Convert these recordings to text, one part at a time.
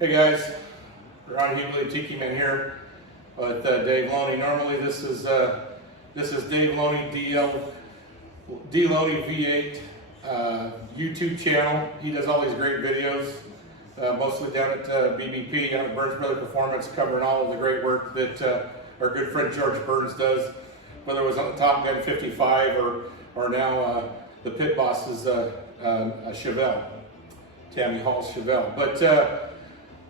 Hey guys, Ron Huegli, Tiki Man here with Dave Loney. Normally this is Dave Loney D Loney V8 YouTube channel. He does all these great videos, mostly down at BBP, down at Burns Brother Performance, covering all of the great work that our good friend George Burns does, whether it was on the Top Gun 55 or now the pit boss is Chevelle, Tammy Hall's Chevelle. But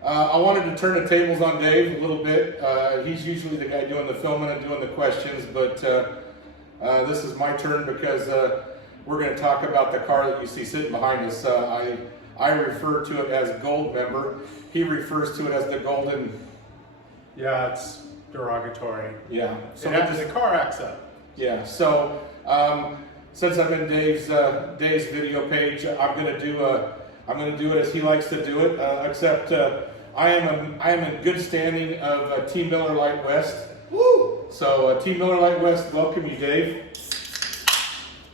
I wanted to turn the tables on Dave a little bit. He's usually the guy doing the filming and doing the questions, but this is my turn because we're going to talk about the car that you see sitting behind us. I refer to it as Gold Member. He refers to it as the Golden. Yeah, it's derogatory. Yeah. So the car acts up. Yeah. So since I'm in Dave's video page, I'm going to do it as he likes to do it. Except I am in good standing of Team Miller Lite West. Woo! So Team Miller Lite West, welcome you, Dave.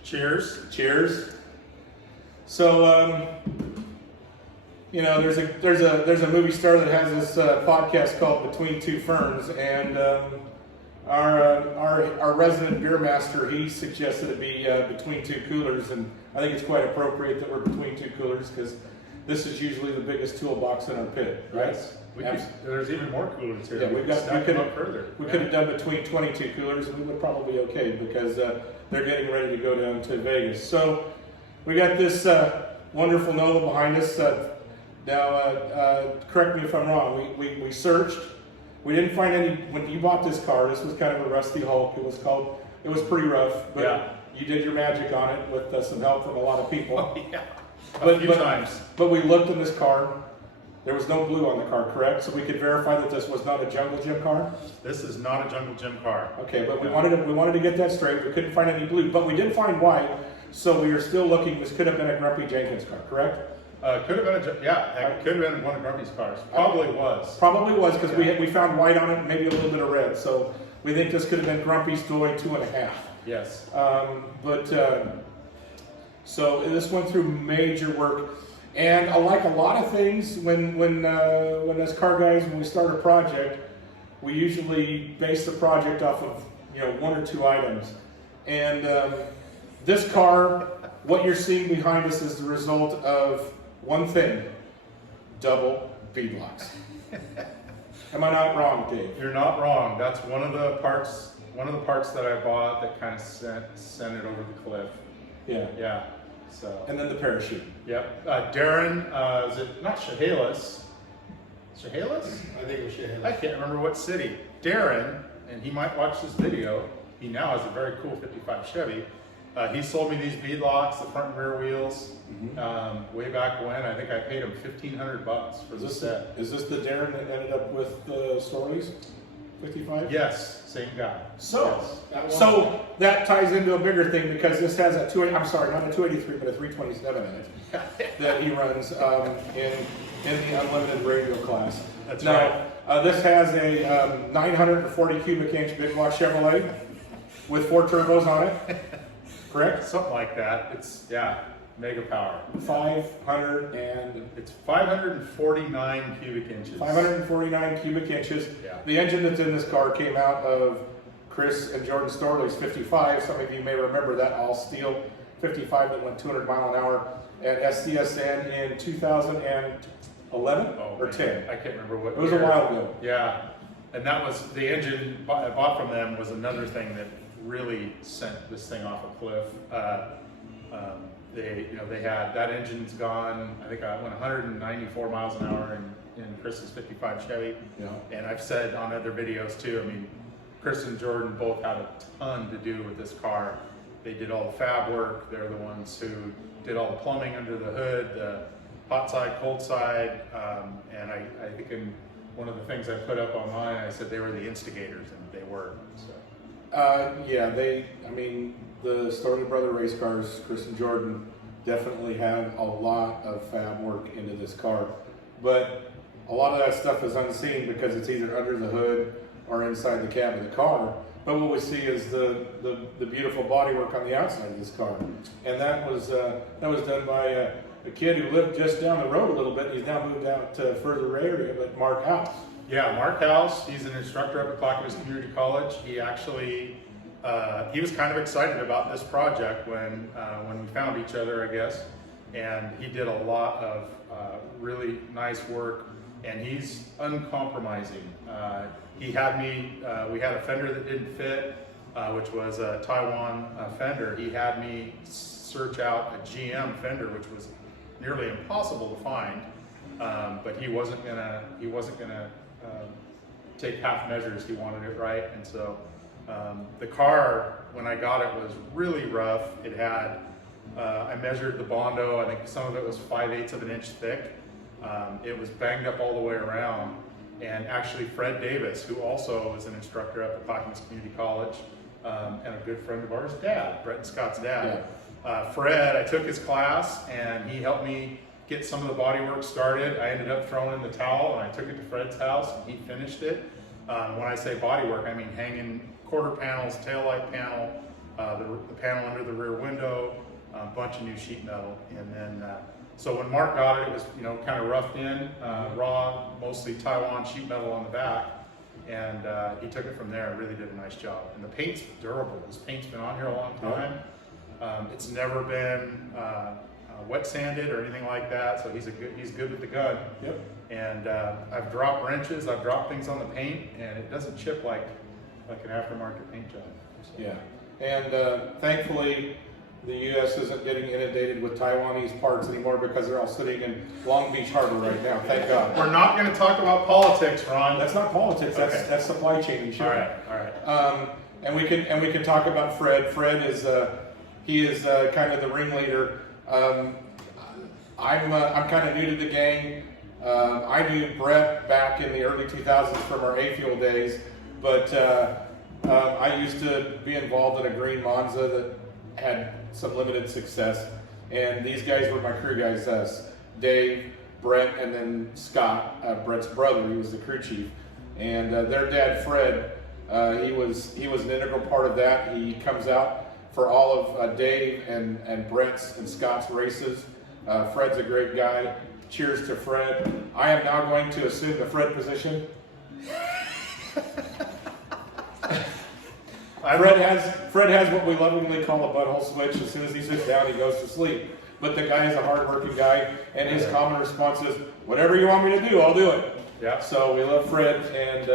Cheers. Cheers. So you know, there's a movie star that has this podcast called Between Two Ferns, and our resident beer master, he suggested it be between two coolers, and I think it's quite appropriate that we're between two coolers because this is usually the biggest toolbox in our pit, right? Yes. There's even more coolers here. Yeah, we could have done between 22 coolers, and we would probably be okay because they're getting ready to go down to Vegas. So we got this wonderful Nova behind us. Now, correct me if I'm wrong. We searched. We didn't find any. When you bought this car, this was kind of a rusty Hulk. It was pretty rough, but yeah. You did your magic on it with some help from a lot of people. Oh, yeah. A few times. But we looked in this car. There was no blue on the car, correct? So we could verify that this was not a Jungle Gym car? This is not a Jungle Gym car. Okay, but we wanted to get that straight. We couldn't find any blue, but we did find white. So we are still looking. This could have been a Grumpy Jenkins car, correct? Could have been it could have been one of Grumpy's cars. Probably was. Probably was because we found white on it and maybe a little bit of red. So we think this could have been Grumpy's toy 2.5. Yes. So this went through major work. And like a lot of things, when as car guys, when we start a project, we usually base the project off of one or two items. And this car, what you're seeing behind us, is the result of one thing: double beadlocks. Am I not wrong, Dave? You're not wrong. That's one of the parts that I bought that kind of sent it over the cliff. Yeah. Yeah. So. And then the parachute. Yep. Darren, is it not Chehalis? Chehalis? I think it was Chehalis. I can't remember what city. Darren, and he might watch this video. He now has a very cool 55 Chevy. He sold me these beadlocks, the front and rear wheels, way back when. I think I paid him $1,500 for the set. Is this the Darren that ended up with the stories? 55? Yes, same guy. So, yes. That ties into a bigger thing because this has a not a 283, but a 327 in it that he runs in the unlimited radio class. That's now, right. This has a 940 cubic inch big block Chevrolet with 4 turbos on it. Correct? Something like that. It's mega power. 500 and it's 549 cubic inches. 549 cubic inches. Yeah. The engine that's in this car came out of Chris and Jordan Storley's 55. Some of you may remember that all steel 55 that went 200 mile an hour at SCSN in 2011 or 10. I can't remember what. It was a while ago. Yeah, and that was the engine I bought from them was another thing that really sent this thing off a cliff. They had that engine's gone. I think I went 194 miles an hour in Chris's 55 Chevy. Yeah. And I've said on other videos too. I mean, Chris and Jordan both had a ton to do with this car. They did all the fab work. They're the ones who did all the plumbing under the hood, the hot side, cold side, and I think in one of the things I put up online, I said they were the instigators, and they were. So. The Storley Brother race cars, Chris and Jordan, definitely have a lot of fab work into this car. But a lot of that stuff is unseen because it's either under the hood or inside the cab of the car. But what we see is the beautiful bodywork on the outside of this car, and that was done by a kid who lived just down the road a little bit. He's now moved out to a further area, but Mark House. Yeah, Mark House, he's an instructor up at Clackamas Community College. He actually, he was kind of excited about this project when we found each other, I guess. And he did a lot of really nice work, and he's uncompromising. He had me, we had a fender that didn't fit, which was a Taiwan fender. He had me search out a GM fender, which was nearly impossible to find. But he wasn't gonna take half measures. He wanted it right, and so the car, when I got it, was really rough. It had, I measured the Bondo. I think some of it was 5/8 of an inch thick. It was banged up all the way around. And actually, Fred Davis, who also is an instructor up at Clackamas Community College, and a good friend of ours, dad, Brett and Scott's dad. Fred, I took his class, and he helped me get some of the body work started. I ended up throwing in the towel, and I took it to Fred's house, and he finished it. When I say body work, I mean hanging quarter panels, taillight panel, the panel under the rear window, a bunch of new sheet metal, and then so when Mark got it, it was kind of roughed in, raw, mostly Taiwan sheet metal on the back, and he took it from there and really did a nice job. And the paint's durable. This paint's been on here a long time. It's never been wet sanded or anything like that, so he's good with the gun. Yep. And I've dropped wrenches, I've dropped things on the paint, and it doesn't chip like an aftermarket paint job. So. Yeah, and thankfully the U.S. isn't getting inundated with Taiwanese parts anymore because they're all sitting in Long Beach Harbor right now. Thank God. We're not going to talk about politics, Ron. That's not politics. Okay. That's supply chain. All right. And we can talk about Fred. Fred is he is kind of the ringleader. I'm kind of new to the gang. I knew Brett back in the early 2000s from our A-Fuel days, but I used to be involved in a green Monza that had some limited success, and these guys were my crew guys, Dave, Brett, and then Scott, Brett's brother. He was the crew chief, and their dad Fred, he was an integral part of that. He comes out for all of Dave and Brett's and Scott's races. Fred's a great guy. Cheers to Fred. I am now going to assume the Fred position. Fred has what we lovingly call a butthole switch. As soon as he sits down, he goes to sleep. But the guy is a hard-working guy, and his common response is, "Whatever you want me to do, I'll do it." Yeah. So we love Fred, and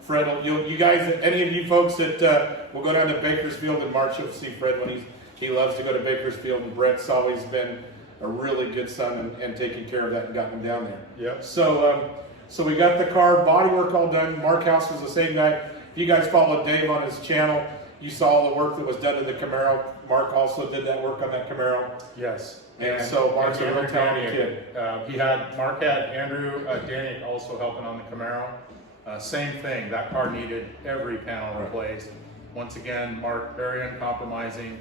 Fred, you guys, any of you folks that will go down to Bakersfield in March, you'll see Fred when he loves to go to Bakersfield, and Brett's always been a really good son and taking care of that and gotten him down there. Yeah. So we got the car bodywork all done. Mark House was the same guy. If you guys followed Dave on his channel, you saw the work that was done to the Camaro. Mark also did that work on that Camaro. Yes. And so Mark's a real talented kid. Mark had Andrew Danick also helping on the Camaro. Same thing, that car needed every panel replaced. Once again, Mark, very uncompromising.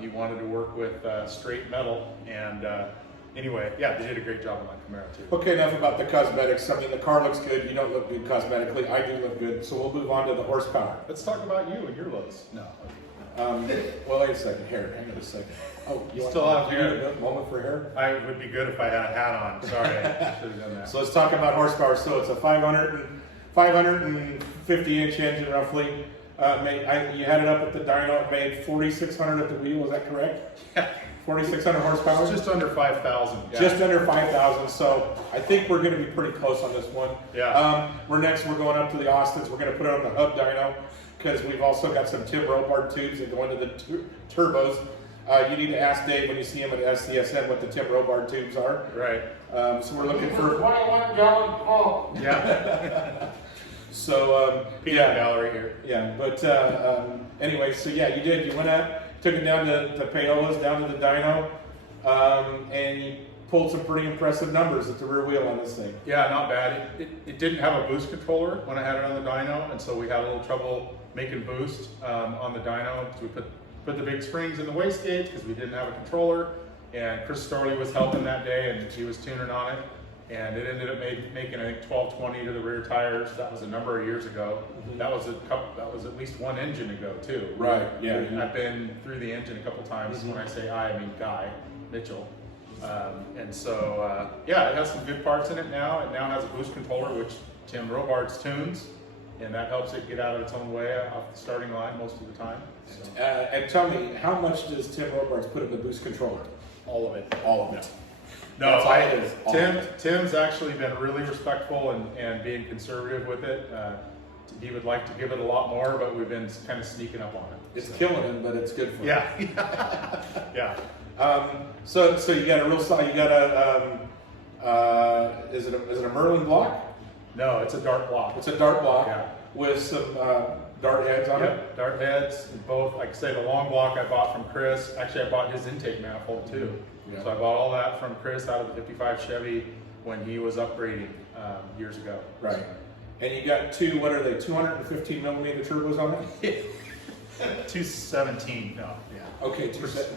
He wanted to work with straight metal, and anyway, yeah, they did a great job on that Camaro too. Okay, enough about the cosmetics. I mean, the car looks good. You don't look good cosmetically. I do look good. So we'll move on to the horsepower. Let's talk about you and your looks. No. Well, wait a second. Here, hang on a second. Oh, you still have hair? A moment for hair? I would be good if I had a hat on. Sorry, I should have done that. So let's talk about horsepower. So it's a 550-inch engine, roughly. You had it up at the dyno. It made 4,600 at the wheel. Is that correct? Yeah. 4,600 horsepower. It's just under 5,000. Yeah. Just under 5,000. So I think we're going to be pretty close on this one. Yeah. We're going up to the Austins. We're going to put it on the hub dyno because we've also got some Tim Robart tubes that go into the turbos. You need to ask Dave when you see him at SCSN what the Tim Robart tubes are. Right. So we're looking for 21 gallon full. Yeah. So peanut gallery here. Yeah, but anyway, so yeah, you did. You went out, took it down to Paola's, down to the dyno, and you pulled some pretty impressive numbers at the rear wheel on this thing. Yeah, not bad. It didn't have a boost controller when I had it on the dyno, and so we had a little trouble making boost on the dyno. So we put the big springs in the wastegate because we didn't have a controller, and Chris Storley was helping that day, and he was tuning on it. And it ended up making, I think, 1220 to the rear tires. That was a number of years ago. Mm-hmm. That was at least one engine ago too. Right. Yeah. I've been through the engine a couple times. Mm-hmm. When I say I mean Guy Mitchell. And so, yeah, it has some good parts in it now. It now has a boost controller, which Tim Robards tunes, and that helps it get out of its own way off the starting line most of the time. So, And tell me, how much does Tim Robards put in the boost controller? all of it. All of it. No, That's all it is, all of it. Tim's actually been really respectful and being conservative with it. He would like to give it a lot more, but we've been kind of sneaking up on it. It's killing him, but it's good for him. Yeah, yeah. So you got a real size. You got a is it a Merlin block? No, it's a dart block. It's a dart block Yeah. with some dart heads on it. Yep, dart heads, and both. Like I say, the long block I bought from Chris. Actually, I bought his intake manifold too. Yeah. So I bought all that from Chris out of the '55 Chevy when he was upgrading years ago. Right. And you got two. What are they? 215 millimeter turbos on it. 217. No. Yeah. Okay.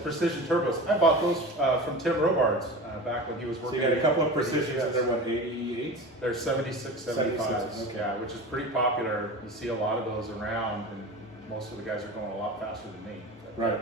Precision turbos. I bought those from Tim Robards back when he was So working. you got a couple of Precision. precisions. They're what, 88s? They're 76, 75s. 76s, okay. Yeah, which is pretty popular. You see a lot of those around, and most of the guys are going a lot faster than me. Right.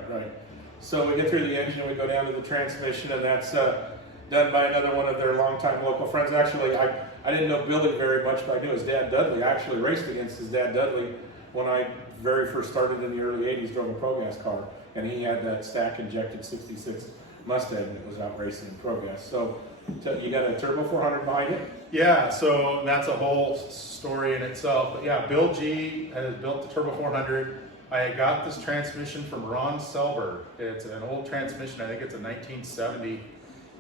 So we get through the engine, we go down to the transmission, and that's done by another one of their longtime local friends. Actually, I didn't know Billy very much, but I knew his dad Dudley. I actually raced against his dad Dudley when I very first started in the early 80s, drove a Pro Gas car, and he had that stack injected 66 Mustang that was out racing Pro Gas. So you got a Turbo 400 behind it? Yeah, so that's a whole story in itself. But yeah, Bill G has built the Turbo 400. I got this transmission from Ron Selberg. It's an old transmission. I think it's a 1970.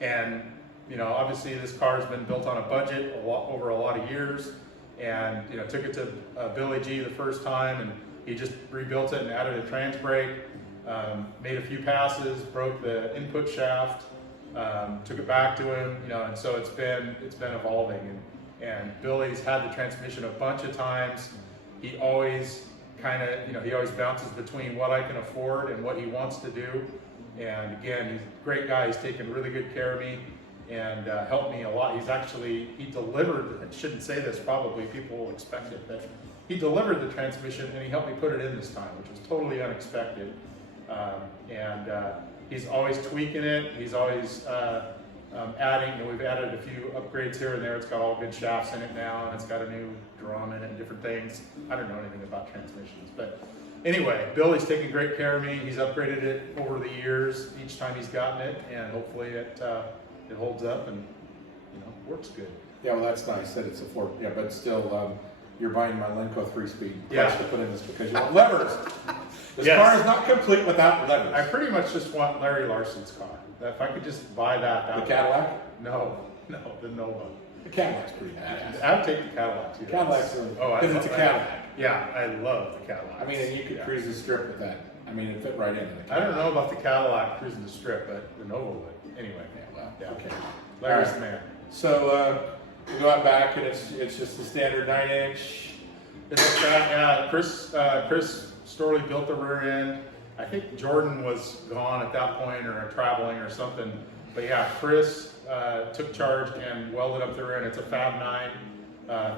And, you know, obviously this car has been built on a budget over a lot of years. And, you know, took it to Billy G the first time, and he just rebuilt it and added a trans brake. Made a few passes, broke the input shaft, took it back to him, you know, and so it's been evolving. And Billy's had the transmission a bunch of times. He always kind of, you know, he always bounces between what I can afford and what he wants to do. And again, he's a great guy. He's taken really good care of me and helped me a lot. He delivered, I shouldn't say this probably, people will expect it, but he delivered the transmission and he helped me put it in this time, which was totally unexpected. He's always tweaking it. He's always adding, and we've added a few upgrades here and there. It's got all good shafts in it now, and it's got a new drum in it and different things. I don't know anything about transmissions, but anyway, Billy's taken great care of me. He's upgraded it over the years, each time he's gotten it, and hopefully it holds up and, you know, works good. Yeah, well, that's nice that it's a four. Yeah, but still, you're buying my Lenco 3-speed. Yeah. To put in this because you want levers. This Yes. car is not complete without levers. I pretty much just want Larry Larson's car. If I could just buy that. The Cadillac? No, the Nova. The Cadillac's pretty badass. I would take the Cadillac too. The Cadillac's really, I because it's a love- Cadillac. Yeah, I love the Cadillac. I mean, and you could cruise the strip with that. I mean, it fit right into the Cadillac. I don't know about the Cadillac cruising the strip, but the Nova would. Anyway, Yeah, well, yeah. okay. Larry's the man. So we go out back, and it's just the standard 9-inch. It's like that, yeah. Chris Storley built the rear end. I think Jordan was gone at that point or traveling or something. But yeah, Chris took charge and welded up the rear end. It's a Fab 9,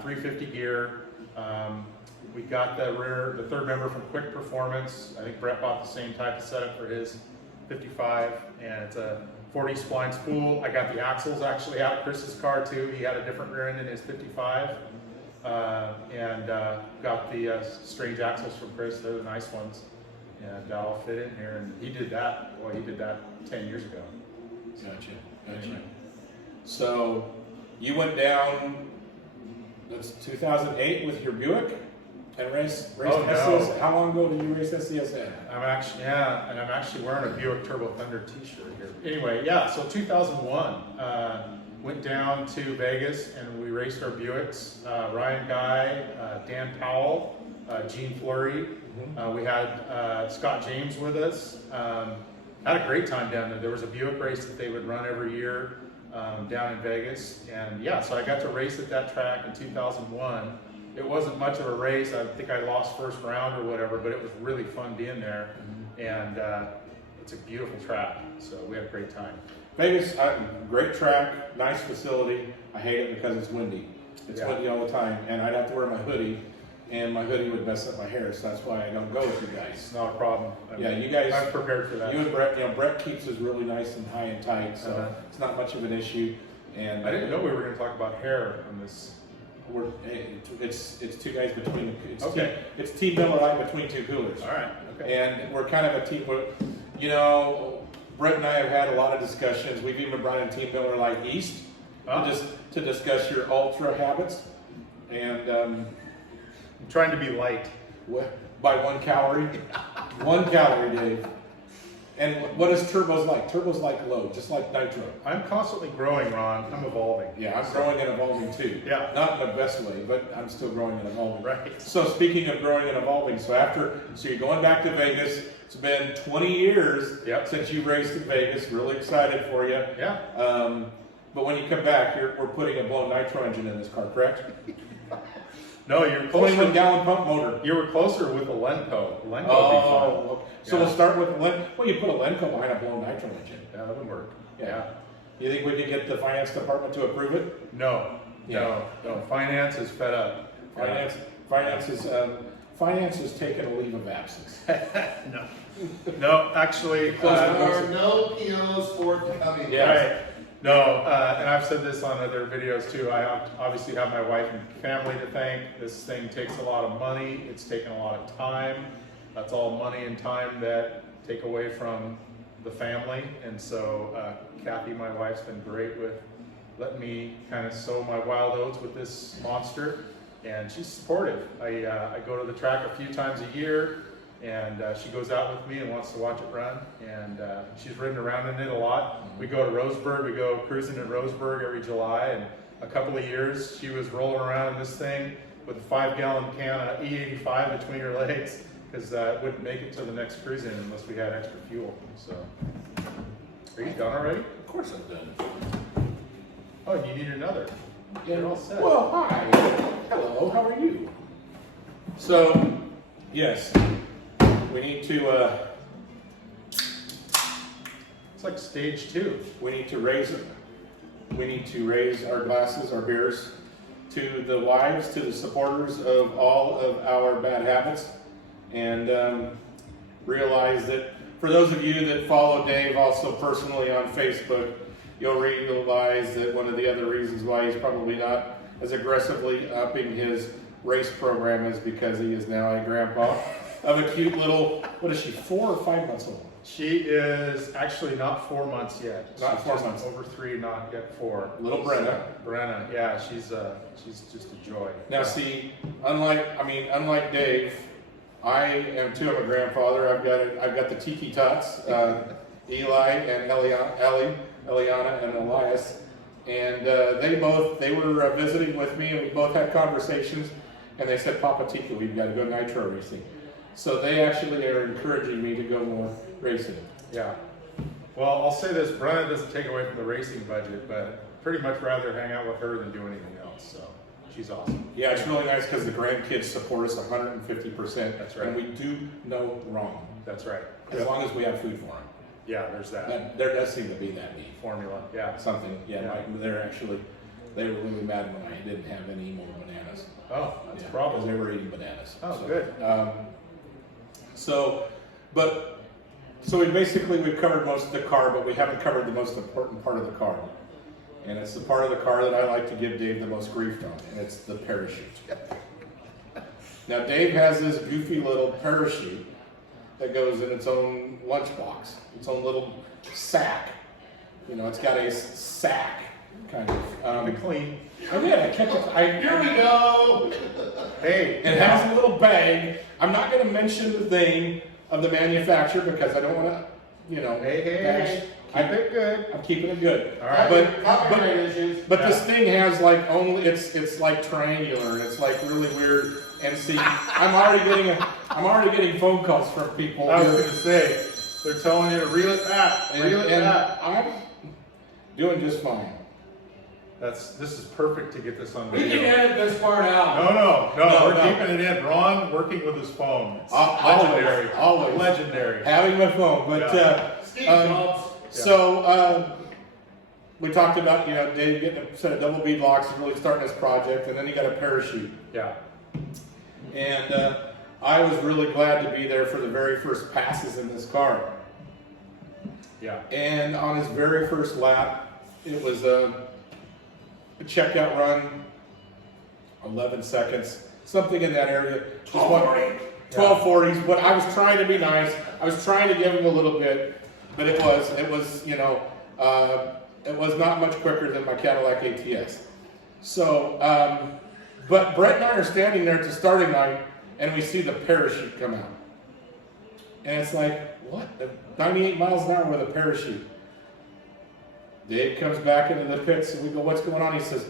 350 gear. We got the third member from Quick Performance. I think Brett bought the same type of setup for his 55, and it's a 40 spline spool. I got the axles actually out of Chris's car too. He had a different rear end in his 55. And got the strange axles from Chris. They're the nice ones, and that all fit in here. And he did that. Well, he did that 10 years ago. Gotcha. So you went down. That's 2008 with your Buick and race Oh, no. SCS. How long ago did you race SCSN? I'm actually wearing a Buick Turbo Thunder T-shirt here. Anyway, yeah. So 2001. Went down to Vegas and we raced our Buicks. Ryan Guy, Dan Powell, Gene Fleury. We had Scott James with us. Had a great time down there. There was a Buick race that they would run every year down in Vegas. And yeah, so I got to race at that track in 2001. It wasn't much of a race. I think I lost first round or whatever, but it was really fun being there. And it's a beautiful track. So we had a great time. Vegas, great track, nice facility. I hate it because it's windy. It's windy all the time, and I'd have to wear my hoodie. and my hoodie would mess up my hair, so that's why I don't go with you guys. It's not a problem. Yeah, you guys. I'm prepared for that. You and Brett, Brett keeps us really nice and high and tight, so it's not much of an issue. And I didn't know we were going to talk about hair on this. It's two guys between. Okay. It's Team Miller Lite between two coolers. All right. Okay. And we're kind of a team. Brett and I have had a lot of discussions. We've even brought in Team Miller Lite East to discuss your ultra habits, and I'm trying to be light. by 1 calorie. 1 calorie, Dave. And what is turbos like? Turbos like low, just like nitro. I'm constantly growing, Ron. I'm evolving. Yeah, I'm growing and evolving too. Yeah. Not in the best way, but I'm still growing and evolving. Right. So speaking of growing and evolving, so you're going back to Vegas. It's been 20 years since you raced in Vegas. Really excited for you. Yeah. But when you come back, we're putting a blown nitro engine in this car, correct? No, you're closer. 21-gallon pump motor. You were closer with the Lenco. Lenco would be Oh, so Yeah. we'll start with Well, you put a Lenco behind a blown nitro engine. fun. Yeah, that would work. Yeah. You think we could get the finance department to approve it? No. Yeah. No. Finance is fed up. Finance is taking a leave of absence. No. No, actually. There are no POs forthcoming. Yeah. Right. No, and I've said this on other videos too. I obviously have my wife and family to thank. This thing takes a lot of money. It's taken a lot of time. That's all money and time that take away from the family. And so Kathy, my wife's been great with letting me kind of sow my wild oats with this monster. And she's supportive. I go to the track a few times a year. And she goes out with me and wants to watch it run. And she's ridden around in it a lot. We go to Roseburg. We go cruising in Roseburg every July. And a couple of years, she was rolling around in this thing with a 5-gallon can of E85 between her legs because it wouldn't make it to the next cruising unless we had extra fuel. So, are you done already? Of course I'm done. Oh, you need another. You're all set. Well, hi. Hello, how are you? So, yes, we need to, It's like stage 2. we need to raise our glasses, our beers, to the wives, to the supporters of all of our bad habits, and realize that for those of you that follow Dave also personally on Facebook, you'll realize that one of the other reasons why he's probably not as aggressively upping his race program is because he is now a grandpa of a cute little, what is she, 4 or 5 months old? She is actually not 4 months yet. Not She's 4 just months. Over 3, not yet 4. Little Brenna. Brenna, yeah, she's just a joy. Now see, unlike Dave, I am too. I'm a grandfather. I've got the Tiki tots, Eli and Eliana and Elias, and they were visiting with me, and we both had conversations, and they said, Papa Tiki, we've got to go nitro racing. So they actually are encouraging me to go more racing. Yeah. Well, I'll say this: Brenna doesn't take away from the racing budget, but pretty much rather hang out with her than do anything else. So she's awesome. Yeah, it's really nice because the grandkids support us 150%. That's right. And we do no wrong. That's right. As long as we have food for them. Yeah, there's that There does seem to be that need. formula. Yeah. Something, yeah. Yeah. They were really mad when I didn't have any more bananas. Oh, that's Yeah, a problem. because they were eating bananas. Oh, good. So we've covered most of the car, but we haven't covered the most important part of the car. And it's the part of the car that I like to give Dave the most grief on, and it's the parachute. Now Dave has this goofy little parachute that goes in its own lunchbox, its own little sack. You know, it's got a sack, kind of. Keep it clean. I did, I kept it, Here we go. Hey, it has a little bag. I'm not going to mention the name of the manufacturer because I don't want to, Hey. Keep it good. I'm keeping it good. All right. Copyright issues. But this thing has like it's like triangular and it's like really weird. And see, I'm already getting phone calls from people. I was going to say, they're telling you to reel it back. Reel it back. I'm doing just fine. This is perfect to get this on We can video. edit this part out. No, we're no. keeping it in. Ron working with his phone. It's Always, legendary. always. Legendary. Having my phone, but Yeah. Steve Jobs. So we talked about Dave getting a set of double bead locks and really starting this project, and then he got a parachute. Yeah. And I was really glad to be there for the very first passes in this car. Yeah. And on his very first lap, it was a checkout run, 11 seconds, something in that area. 1240s, but I was trying to be nice. I was trying to give him a little bit, but it was, you know, it was not much quicker than my Cadillac ATS. So, but Brett and I are standing there at the starting line, and we see the parachute come out. And it's like, what? 98 miles an hour with a parachute. Dave comes back into the pits, and we go, what's going on? He says,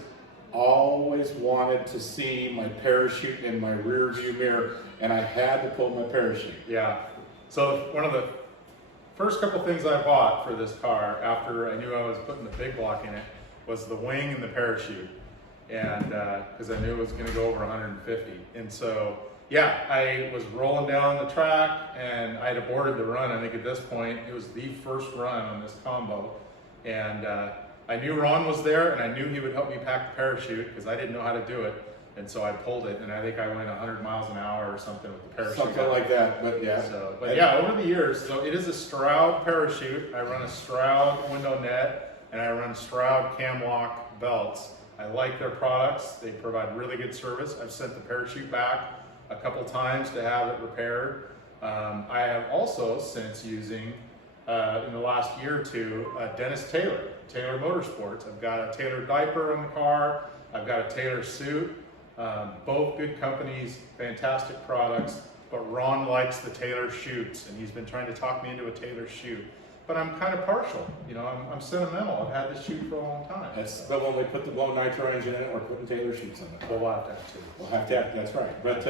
always wanted to see my parachute in my rear view mirror, and I had to pull my parachute. Yeah. So one of the first couple things I bought for this car after I knew I was putting the big block in it was the wing and the parachute. And because I knew it was going to go over 150. And so, yeah, I was rolling down the track and I'd aborted the run. I think at this point, it was the first run on this combo. And I knew Ron was there and I knew he would help me pack the parachute because I didn't know how to do it. And so I pulled it, and I think I went 100 miles an hour or something with the parachute. Something like that, but yeah. So, but yeah, over the years, so it is a Stroud parachute. I run a Stroud window net, and I run Stroud cam lock belts. I like their products. They provide really good service. I've sent the parachute back a couple times to have it repaired. I have also since using, in the last year or two, Dennis Taylor Motorsports. I've got a Taylor diaper on the car. I've got a Taylor suit. Both good companies, fantastic products, but Ron likes the Taylor chutes, and he's been trying to talk me into a Taylor chute. But I'm kind of partial, you know, I'm sentimental. I've had this chute for a long time. That's, but when we put the blown nitro engine in it, we're putting Taylor sheets on it. We'll have to have to. We'll have to have, that's right. But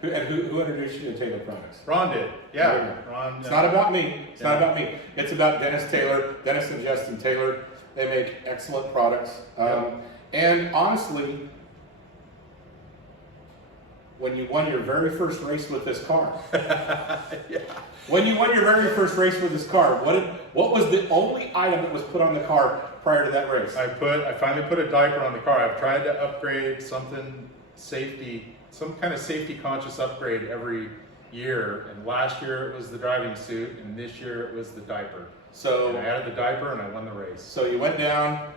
who introduced you to Taylor products? Ron did, yeah. Ron. It's not about me. It's not about me. It's about Dennis Taylor, Dennis and Justin Taylor. They make excellent products. And honestly, when you won your very first race with this car, when you won your very first race with this car, what was the only item that was put on the car prior to that race? I finally put a diaper on the car. I've tried to upgrade something some kind of safety conscious upgrade every year. And last year it was the driving suit, and this year it was the diaper. So and I added the diaper and I won the race. So you went down,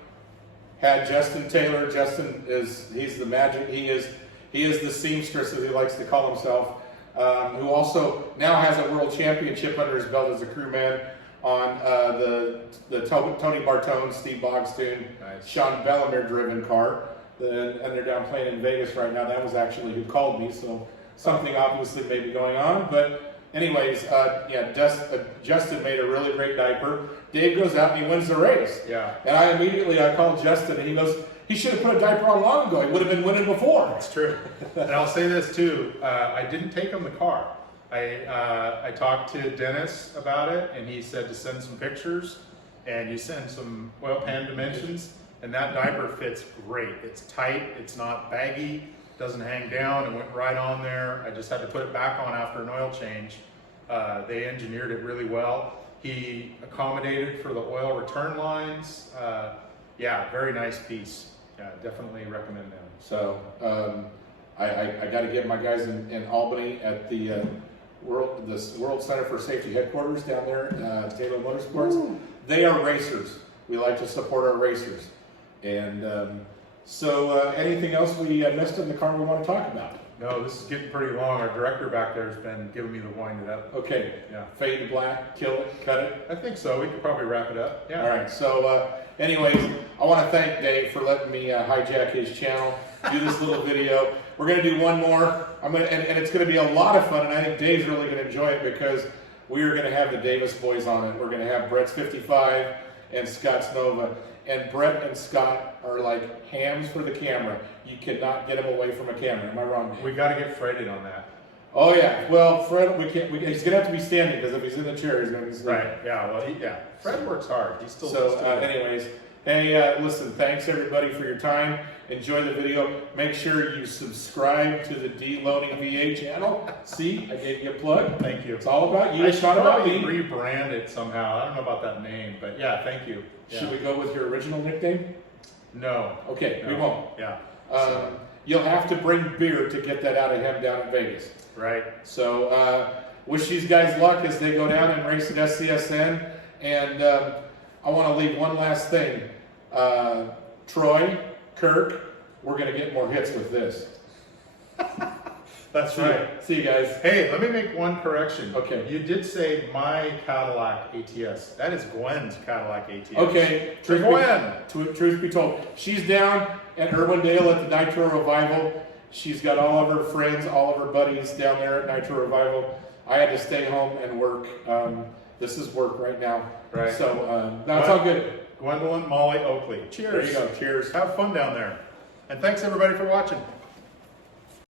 had Justin Taylor. Justin he's the magic. He is the seamstress, as he likes to call himself, who also now has a world championship under his belt as a crewman on the Tony Bartone, Steve Bogstone, Nice. Sean Bellemere driven car. And they're down playing in Vegas right now. That was actually who called me, so something obviously may be going on. But anyways, Justin made a really great diaper. Dave goes out and he wins the race. Yeah. And I called Justin and he goes, he should have put a diaper on long ago. He would have been winning before. That's true. And I'll say this too, I didn't take him the car. I talked to Dennis about it, and he said to send some pictures, and you send some oil pan dimensions, and that diaper fits great. It's tight, it's not baggy, doesn't hang down, it went right on there. I just had to put it back on after an oil change. They engineered it really well. He accommodated for the oil return lines. Yeah, very nice piece. Yeah, definitely recommend them. So I got to give my guys in Albany at the World Center for Safety headquarters down there, Taylor Motorsports. Ooh. They are racers. We like to support our racers. And anything else we missed in the car we want to talk about? No, this is getting pretty long. Our director back there has been giving me the wind it up. Okay. Yeah. Fade to black, kill it, cut it. I think so. We could probably wrap it up. Yeah. All right. So, anyways, I want to thank Dave for letting me hijack his channel, do this little video. We're going to do one more. And it's going to be a lot of fun, and I think Dave's really going to enjoy it because we are going to have the Davis boys on it. We're going to have Brett's 55 and Scott's Nova. And Brett and Scott are like hams for the camera. You cannot get them away from a camera. Am I wrong, Dave? We got to get Fred in on that. Oh yeah. Well, Fred, he's gonna have to be standing because if he's in the chair, he's gonna be sleeping. Right. Yeah. Well, Fred works hard. He's still. So, anyways, hey, listen. Thanks everybody for your time. Enjoy the video. Make sure you subscribe to the D-Loading VA channel. See, I gave you a plug. Thank you. It's all about you. I It's should not about probably me. rebrand it somehow. I don't know about that name, but yeah, thank you. Yeah. Should we go with your original nickname? No. Okay, No. we won't. Yeah. You'll have to bring beer to get that out of him down in Vegas. Right. So wish these guys luck as they go down and race at SCSN. And I want to leave one last thing. Troy, Kirk, we're going to get more hits with this. That's right. See you guys. Hey, let me make one correction. Okay. You did say my Cadillac ATS. That is Gwen's Cadillac ATS. Okay, truth be told, she's down at Irwindale at the Nitro Revival. She's got all of her friends, all of her buddies down there at Nitro Revival. I had to stay home and work. This is work right now. Right. So that's all good. Gwendolyn Molly Oakley. Cheers. There you go. Cheers. Have fun down there. And thanks everybody for watching.